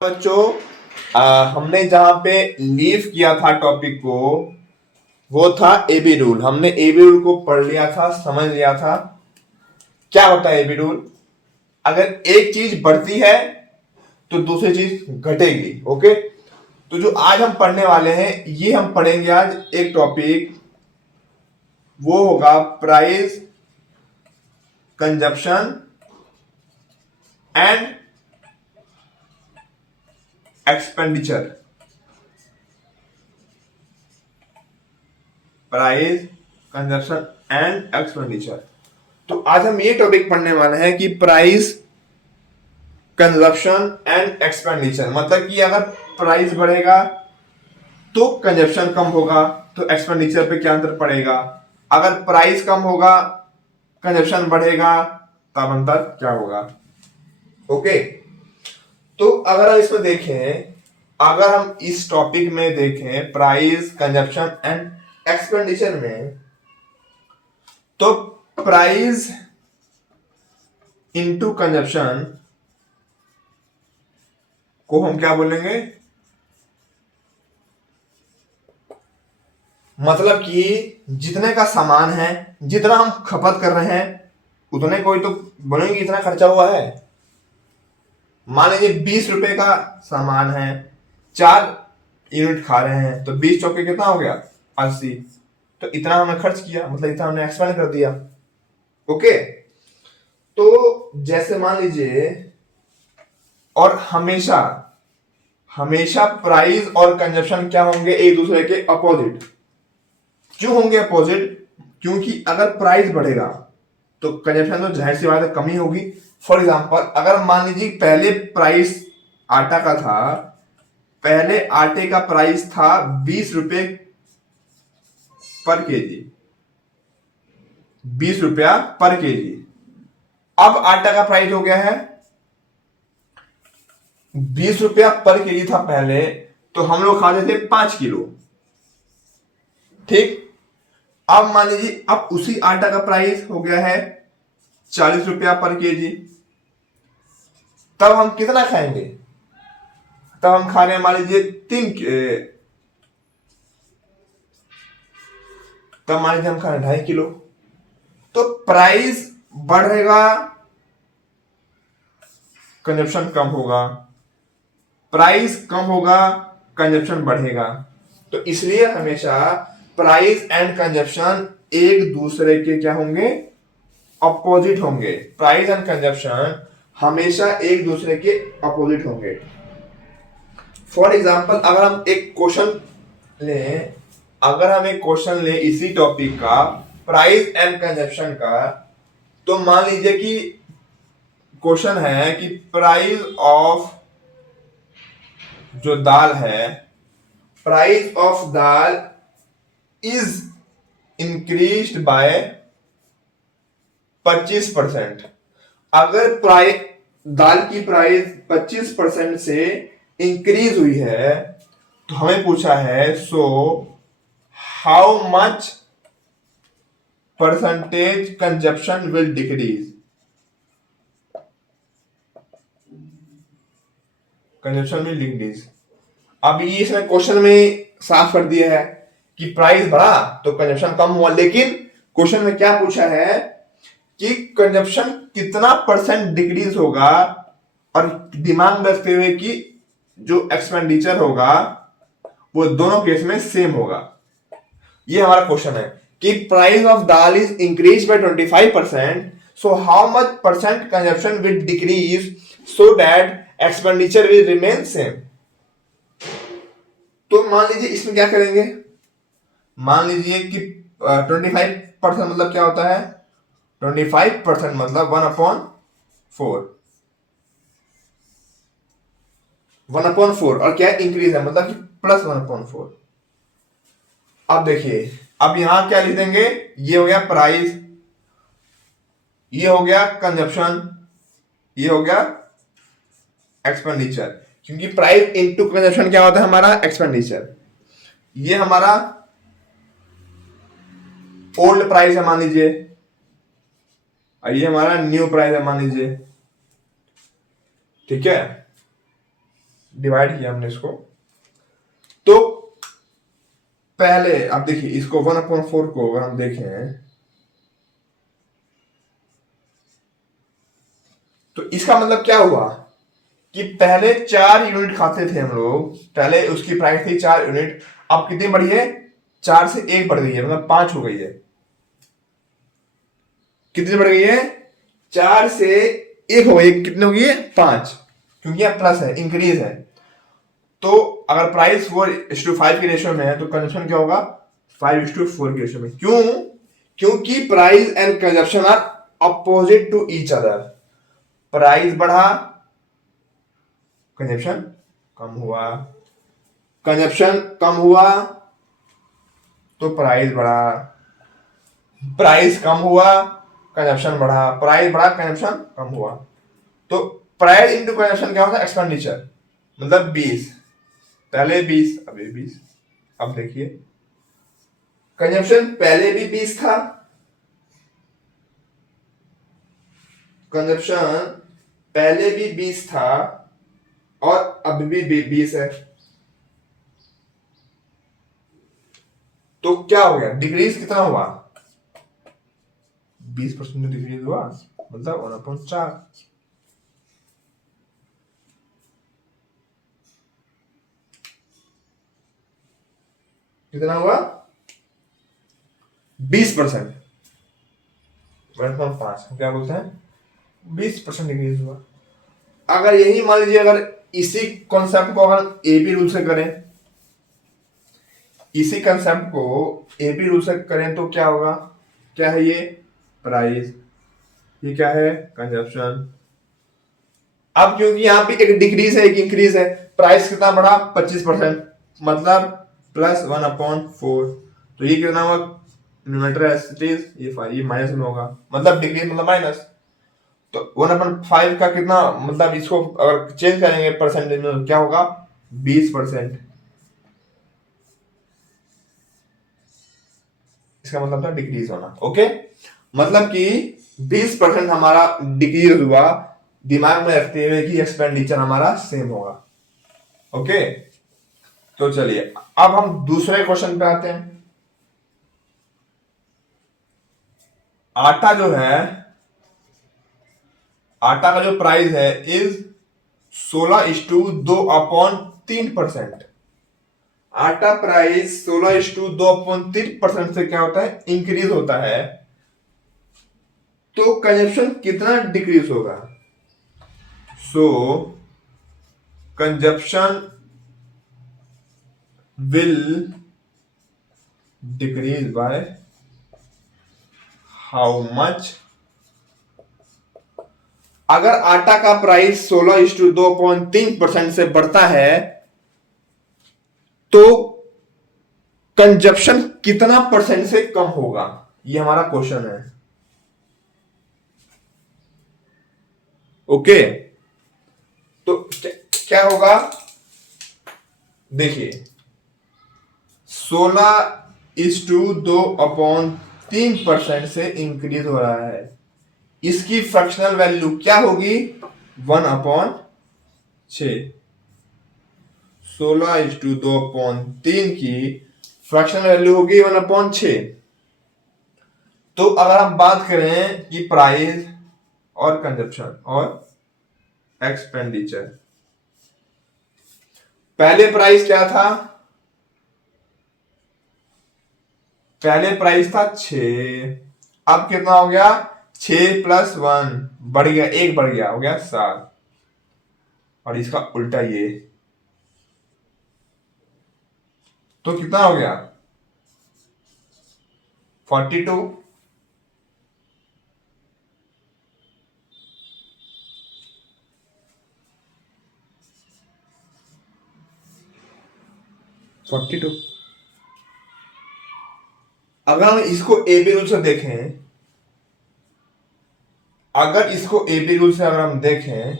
बच्चों, हमने जहां पे लीव किया था टॉपिक को वो था एबी रूल। हमने एबी रूल को पढ़ लिया था, समझ लिया था। क्या होता है एबी रूल? अगर एक चीज बढ़ती है तो दूसरी चीज घटेगी। ओके, तो जो आज हम पढ़ने वाले हैं ये हम पढ़ेंगे आज एक टॉपिक, वो होगा price consumption and expenditure. Price consumption and expenditure. तो आज हम ये टॉपिक पढ़ने वाले हैं कि प्राइस कंजप्शन एंड एक्सपेंडिचर, मतलब कि अगर प्राइस बढ़ेगा तो कंजप्शन कम होगा, तो एक्सपेंडिचर पे क्या अंतर पड़ेगा। अगर प्राइस कम होगा कंजप्शन बढ़ेगा, तब अंतर क्या होगा। ओके, तो अगर हम इसमें देखें, अगर हम इस टॉपिक में देखें प्राइस कंजप्शन एंड एक्सपेंडिचर में, तो प्राइस इनटू कंजप्शन को हम क्या बोलेंगे, मतलब कि जितने का सामान है, जितना हम खपत कर रहे हैं उतने, कोई तो बोलेंगे कि इतना खर्चा हुआ है। मान लीजिए 20 रुपए का सामान है, 4 यूनिट खा रहे हैं, तो 20 चौके कितना हो गया, 80। तो इतना हमने खर्च किया, मतलब इतना हमने एक्सपेंड कर दिया। ओके, तो जैसे मान लीजिए, और हमेशा हमेशा प्राइस और कंजप्शन क्या होंगे, एक दूसरे के अपोजिट। क्यों होंगे अपोजिट? क्योंकि अगर प्राइस बढ़ेगा तो कंजप्शन तो जाहिर सी बात है कमी होगी। फॉर एग्जांपल, अगर मान लीजिए पहले प्राइस आटा का था, पहले आटे का प्राइस था 20 रुपए पर केजी, 20 रुपया पर केजी। अब आटा का प्राइस हो गया है 20 रुपया पर केजी था पहले, तो हम लोग खाते थे 5 किलो। ठीक, अब मान लीजिए अब उसी आटा का प्राइस हो गया है 40 रुपया पर केजी। तब हम कितना खाएंगे? तब हम खा रहे हैं मान लीजिए तब मान लीजिए हम खा रहे हैं 2.5 किलो। तो प्राइस बढ़ेगा, कंजप्शन कम होगा, प्राइस कम होगा, कंजप्शन बढ़ेगा। तो इसलिए हमेशा प्राइस एंड कंजप्शन एक दूसरे के क्या होंगे, अपोजिट होंगे। प्राइस एंड कंजप्शन हमेशा एक दूसरे के अपोजिट होंगे। फॉर एग्जाम्पल, अगर हम एक क्वेश्चन लें, अगर हम एक क्वेश्चन लें इसी टॉपिक का, प्राइस एंड कंजप्शन का, तो मान लीजिए कि क्वेश्चन है कि प्राइस ऑफ जो दाल है, price of dal is increased by 25%। अगर प्राइस, दाल की प्राइस 25% से इंक्रीज हुई है, तो हमें पूछा है so how much percentage consumption will decrease. Consumption will decrease. अब ये इसने क्वेश्चन में साफ कर दिया है कि प्राइस बढ़ा तो कंजप्शन कम हुआ, लेकिन क्वेश्चन में क्या पूछा है कि कंजप्शन कितना परसेंट डिक्रीज होगा, और दिमाग में रखते हुए कि जो एक्सपेंडिचर होगा वो दोनों केस में सेम होगा। ये हमारा क्वेश्चन है कि price of dal is increase by 25%, so how much percent consumption will decrease so that expenditure will remain same. तो मान लीजिए इसमें क्या करेंगे, मान लीजिए कि 25% मतलब क्या होता है, 25% मतलब 1/4, 1/4, और क्या इंक्रीज है मतलब कि प्लस 1/4। अब देखिए, अब यहां क्या लिख देंगे, ये हो गया प्राइस, ये हो गया कंजप्शन, ये हो गया एक्सपेंडिचर, क्योंकि प्राइस इनटू कंजप्शन क्या होता है हमारा, एक्सपेंडिचर। ये हमारा ओल्ड प्राइस है मान लीजिए, और ये हमारा न्यू प्राइस है मान लीजिए। ठीक है, डिवाइड किया हमने इसको, तो पहले आप देखिए इसको 1/4 को अगर हम देखें तो इसका मतलब क्या हुआ कि पहले 4 यूनिट खाते थे हम लोग, पहले उसकी प्राइस थी 4 यूनिट, अब कितनी बढ़ी है, 4 से 1 बढ़ गई है, मतलब 5 हो गई है। कितनी बढ़ गई है, 4 से 1 हो गई, कितनी हो गई है, 5, क्योंकि यह प्लस है, इंक्रीज है। तो अगर प्राइस 4:5 की रेशियो में है तो कंजप्शन क्या होगा, 5:4 की रेशियो में। क्यों, क्योंकि price and consumption are opposite to each other. Price बढ़ा, कंजप्शन कम हुआ, कंजप्शन कम हुआ तो प्राइस बढ़ा, प्राइस कम हुआ कंजप्शन बढ़ा, प्राइस बढ़ा कंजप्शन कम हुआ। तो प्राइस इंटू कंजप्शन क्या होता है, एक्सपेंडिचर, मतलब 20, पहले 20 अभी 20। अब देखिए कंजप्शन पहले भी 20 था, कंजप्शन पहले भी 20 था और अब भी 20 है, तो क्या हो गया, डिक्रीज कितना हुआ, 20% डिक्रीज हुआ, मतलब 1/4। कितना हुआ, 20%, 1/5 क्या बोलते हैं, 20% डिक्रीज हुआ। अगर यही मान लीजिए, अगर इसी कॉन्सेप्ट को अगर एबी रूल से करें, इसी कंसेप्ट को एबी रूल से करें तो क्या होगा, क्या है ये, प्राइस, ये क्या है, कंजप्शन। अब क्योंकि यहां पे एक डिक्रीज है एक इंक्रीज है, प्राइस कितना बढ़ा, 25%, मतलब +1/4, तो ये कितना हुआ, न्यूमरेटर एज इट इज, ये माइनस में होगा, मतलब डिक्रीज मतलब माइनस। तो 1/5 का कितना, मतलब इसको अगर चेंज करेंगे परसेंटेज में क्या होगा, 20%। इसका मतलब था डिक्रीज होना। ओके, मतलब कि 20% हमारा डिक्रीज हुआ, दिमाग में रखते हुए कि एक्सपेंडिचर हमारा सेम होगा। ओके, तो चलिए अब हम दूसरे क्वेश्चन पे आते हैं। आटा जो है, आटा का जो प्राइस है इज 16:2/3%। आटा प्राइस 16:2/3% से क्या होता है, इंक्रीज होता है, तो कंजप्शन कितना डिक्रीज होगा, so consumption will decrease by how much. अगर आटा का प्राइस 16:2/3% से बढ़ता है तो कंजप्शन कितना परसेंट से कम होगा, ये हमारा क्वेश्चन है। ओके, तो क्या होगा, देखिए 16:2/3% से इंक्रीज हो रहा है, इसकी फ्रैक्शनल वैल्यू क्या होगी, 1/6। 16:2/3 की फ्रैक्शनल वैल्यू होगी 1/6। तो अगर हम बात करें कि प्राइस और कंजप्शन और एक्सपेंडिचर, पहले प्राइस क्या था, पहले प्राइस था 6, अब कितना हो गया, 6 + 1 बढ़ गया, 1 बढ़ गया, हो गया 7, और इसका उल्टा ये, तो कितना हो गया, 42। 42। अगर हम इसको एबी रूल से देखें, अगर इसको एबी रूल से अगर हम देखें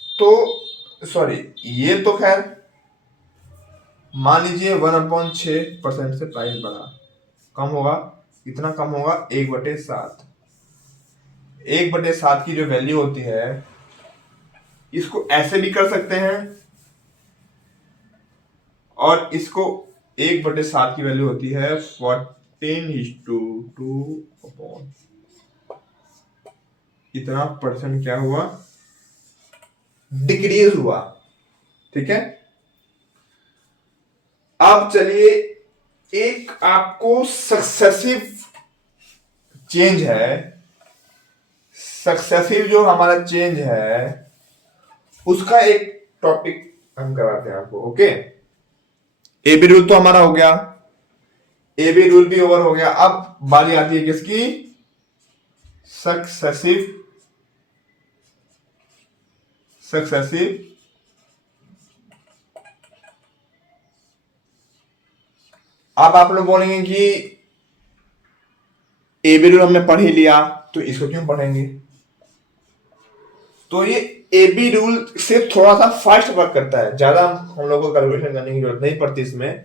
तो, सॉरी, ये तो खैर मान लीजिए 1/6% से प्राइस बढ़ा, कम होगा, कितना कम होगा, 1/7। 1/7 की जो वैल्यू होती है इसको ऐसे भी कर सकते हैं, और इसको 1/7 की वैल्यू होती है 14:2 इतना परसेंट क्या हुआ, डिक्रीज हुआ। ठीक है, अब चलिए एक आपको सक्सेसिव चेंज है, सक्सेसिव जो हमारा चेंज है उसका एक टॉपिक हम कराते हैं आपको। ओके, एबी रूल तो हमारा हो गया, एबी रूल भी ओवर हो गया। अब बारी आती है किसकी, सक्सेसिव अब आप लोग बोलेंगे कि एबी रूल हमने पढ़ ही लिया तो इसको क्यों पढ़ेंगे। तो ये एबी रूल से थोड़ा सा फास्ट वर्क करता है, ज्यादा हम लोग को कैलकुलेशन करने की जरूरत नहीं पड़ती इसमें,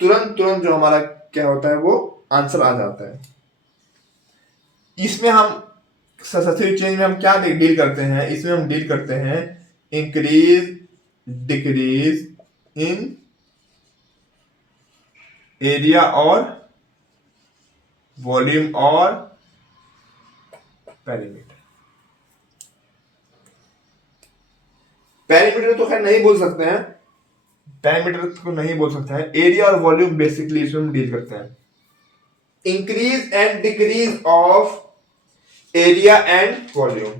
तुरंत तुरंत जो हमारा क्या होता है वो आंसर आ जाता है। इसमें हम सक्सेसिव चेंज में हम क्या डील करते हैं, इसमें हम डील करते हैं इंक्रीज डिक्रीज इन एरिया और वॉल्यूम और पेरीमीटर। पेरीमीटर तो खैर नहीं बोल सकते हैं, पेरीमीटर को नहीं बोल सकते हैं, एरिया और वॉल्यूम बेसिकली इसमें हम डील करते हैं। Increase and decrease of area and volume,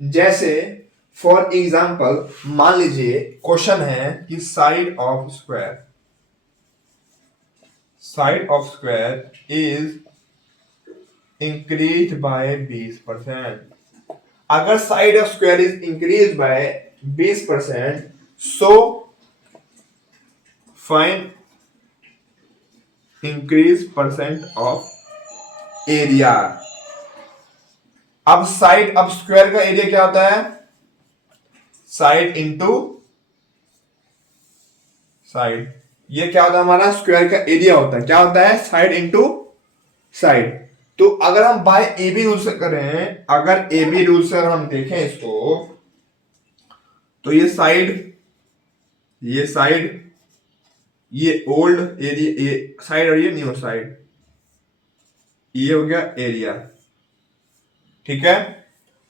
जैसे फॉर एग्जाम्पल मान लीजिए क्वेश्चन है कि side of square is increase by 20%। अगर side of square is increase by 20%, so find increase percent of area. अब साइड ऑफ स्क्वायर का area क्या होता है, साइड इंटू साइड। ये क्या होता है, हमारा स्क्वायर का एरिया होता है, क्या होता है, साइड इंटू साइड। तो अगर हम बाय एबी रूल से करें, अगर एबी रूल से हम देखें इसको, तो ये साइड ये ओल्ड एरिया, ये साइड और ये न्यू साइड, ये हो गया एरिया। ठीक है,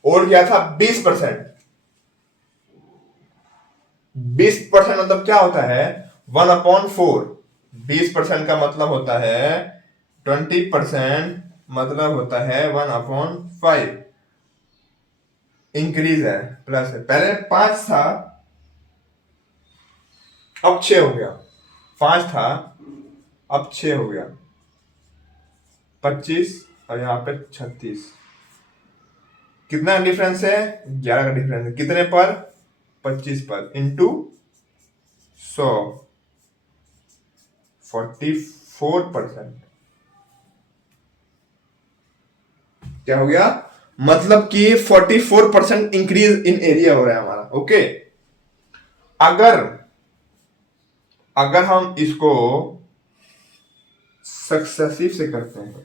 ओल्ड क्या था 20%, 20% मतलब क्या होता है 1/4। 20% का मतलब होता है 20%, मतलब होता है 1/5। इंक्रीज है, प्लस है, पहले 5 था अब 6 हो गया, 5 था अब 6 हो गया, 25 और यहां पे 36। कितना डिफरेंस है, 11 का डिफरेंस है, कितने पर, 25 पर, इंटू 100, 44%। क्या हो गया, मतलब कि 44% इंक्रीज इन एरिया हो रहा है हमारा। ओके, अगर हम इसको सक्सेसिव से करते हैं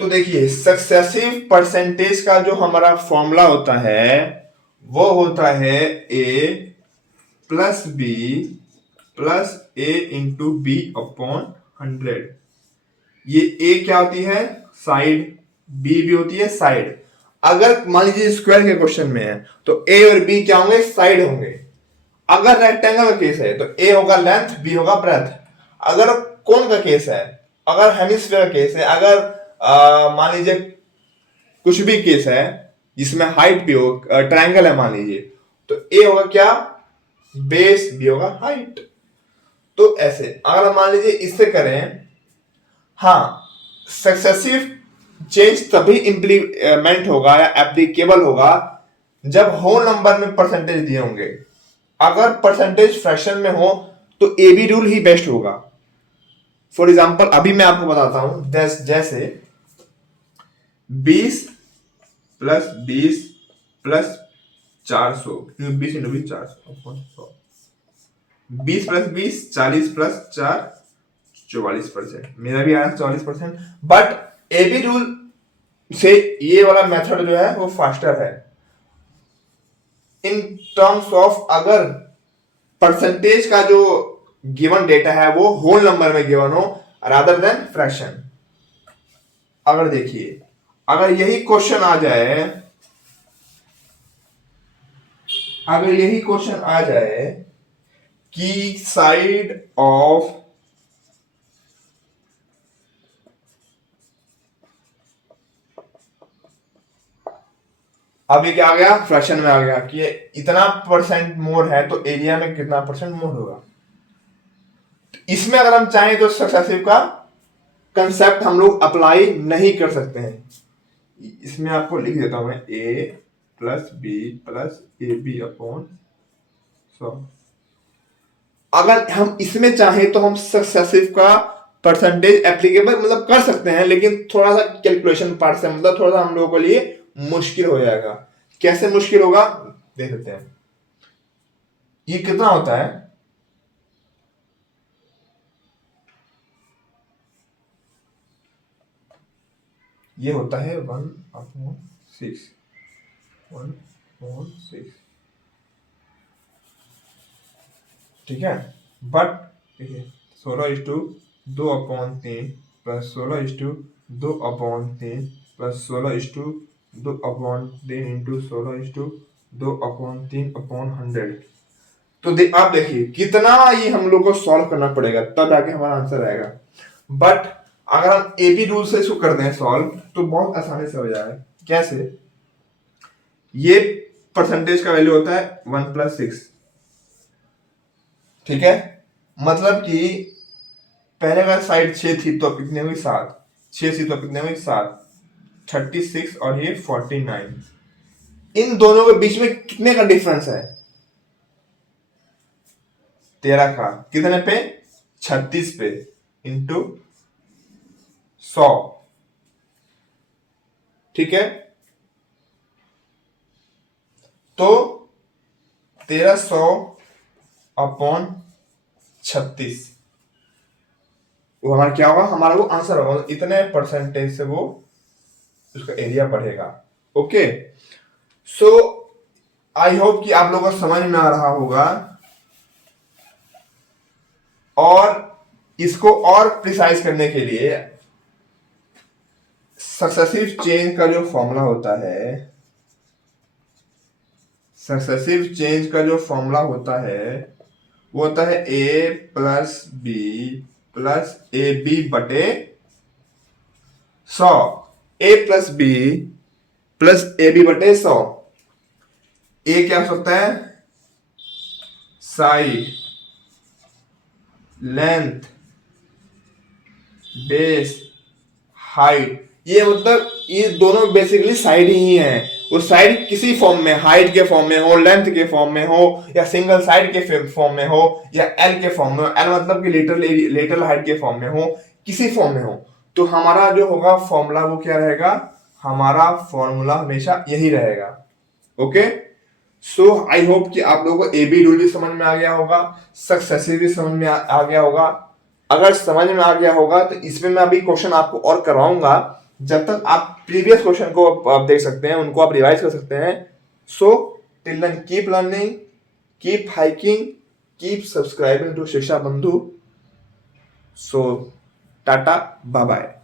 तो देखिए सक्सेसिव परसेंटेज का जो हमारा फॉर्मूला होता है वो होता है A plus B plus A into B upon 100। ये ए क्या होती है, साइड, बी भी होती है साइड। अगर मान लीजिए स्क्वायर के क्वेश्चन में है तो ए और बी क्या होंगे, साइड होंगे। अगर रेक्टेंगल का केस है तो ए होगा लेंथ, बी होगा ब्रेथ। अगर कोन का केस है, अगर हेमिस्फीयर का केस है, अगर मान लीजिए कुछ भी केस है जिसमें हाइट भी हो, ट्रायंगल है मान लीजिए, तो ए होगा क्या, बेस, बी होगा हाइट। तो ऐसे अगर मान लीजिए इससे करें, हाँ सक्सेसिव चेंज तभी इंप्लीमेंट होगा या एप्लीकेबल होगा जब होल नंबर में परसेंटेज दिए होंगे। अगर परसेंटेज फ्रैक्शन में हो तो ए बी रूल ही बेस्ट होगा। फॉर एग्जाम्पल अभी मैं आपको बताता हूं, जैसे 20 plus 20 plus 400, 20 into 20 400, 20 plus 20 40 plus 4 44%, मेरा भी आया 44%। बट एबी रूल से ये वाला मेथड जो है वो फास्टर है इन टर्म्स ऑफ अगर परसेंटेज का जो गिवन डेटा है वो होल नंबर में गिवन हो रादर देन फ्रैक्शन। अगर देखिए अगर यही क्वेश्चन आ जाए, अगर यही क्वेश्चन आ जाए कि साइड ऑफ अभी क्या आ गया, फ्रैक्शन में आ गया कि इतना परसेंट मोर है तो एरिया में कितना परसेंट मोर होगा। इसमें अगर हम चाहें तो सक्सेसिव का कंसेप्ट हम लोग अप्लाई नहीं कर सकते हैं। इसमें आपको लिख देता हूं मैं A plus B plus A B upon 100। अगर हम इसमें चाहें तो हम सक्सेसिव का परसेंटेज एप्लीकेबल मतलब कर सकते हैं, लेकिन थोड़ा सा कैलकुलेशन पार्ट से मतलब थोड़ा सा हम लोगों के लिए मुश्किल हो जाएगा। कैसे मुश्किल होगा देख लेते हैं। ये कितना होता है, ये होता है 1/6, 1/6, ठीक है। बट देखिए 16:2/3 प्लस 16:2/3 प्लस 16:2/3 इंटू 16:2/3/100। तो आप देखिए कितना ये हम लोग को सॉल्व करना पड़ेगा तब आके हमारा आंसर आएगा। बट अगर हम ए बी रूल से इसको कर दें सॉल्व तो बहुत आसानी से हो जाएगा। कैसे, ये परसेंटेज का वैल्यू होता है 1+6, ठीक है। मतलब कि पहले अगर साइड 6 थी तो कितने हुई 7, 6 थी तो कितने हुई 7, 36 और ये 49। इन दोनों के बीच में कितने का डिफरेंस है, 13 का। कितने पे, 36 पे इंटू 100, ठीक है। तो 1300/36 वो हमारा क्या होगा, हमारा वो आंसर होगा। इतने परसेंटेज से वो उसका एरिया बढ़ेगा। ओके, सो आई होप कि आप लोगों को समझ में आ रहा होगा। और इसको और प्रिसाइज करने के लिए सक्सेसिव चेंज का जो फॉर्मूला होता है, सक्सेसिव चेंज का जो फॉर्मूला होता है वो होता है A plus B plus A B बटे 100। A plus B plus A B बटे 100। ए क्या हो सकता है, साइड, लेंथ, बेस, हाइट। ये मतलब ये दोनों बेसिकली साइड ही हैं। वो साइड किसी फॉर्म में, हाइट के फॉर्म में हो, लेंथ के फॉर्म में हो, या सिंगल साइड के फॉर्म में हो, या एल के फॉर्म में हो, एल मतलब कि लेटरल हाइट के फॉर्म में हो, किसी फॉर्म में हो, तो हमारा जो होगा फॉर्मूला वो क्या रहेगा, हमारा फॉर्मूला हमेशा यही रहेगा। ओके, सो आई होप कि आप लोगों को ए बी रूल भी समझ में आ गया होगा, सक्सेसिव भी समझ में आ गया होगा। अगर समझ में आ गया होगा तो इसमें मैं अभी क्वेश्चन आपको और करवाऊंगा। जब तक आप प्रीवियस क्वेश्चन को आप देख सकते हैं, उनको आप रिवाइज कर सकते हैं। So till then keep learning, keep hiking, keep subscribing to Shiksha Bandhu. So tata, bye bye.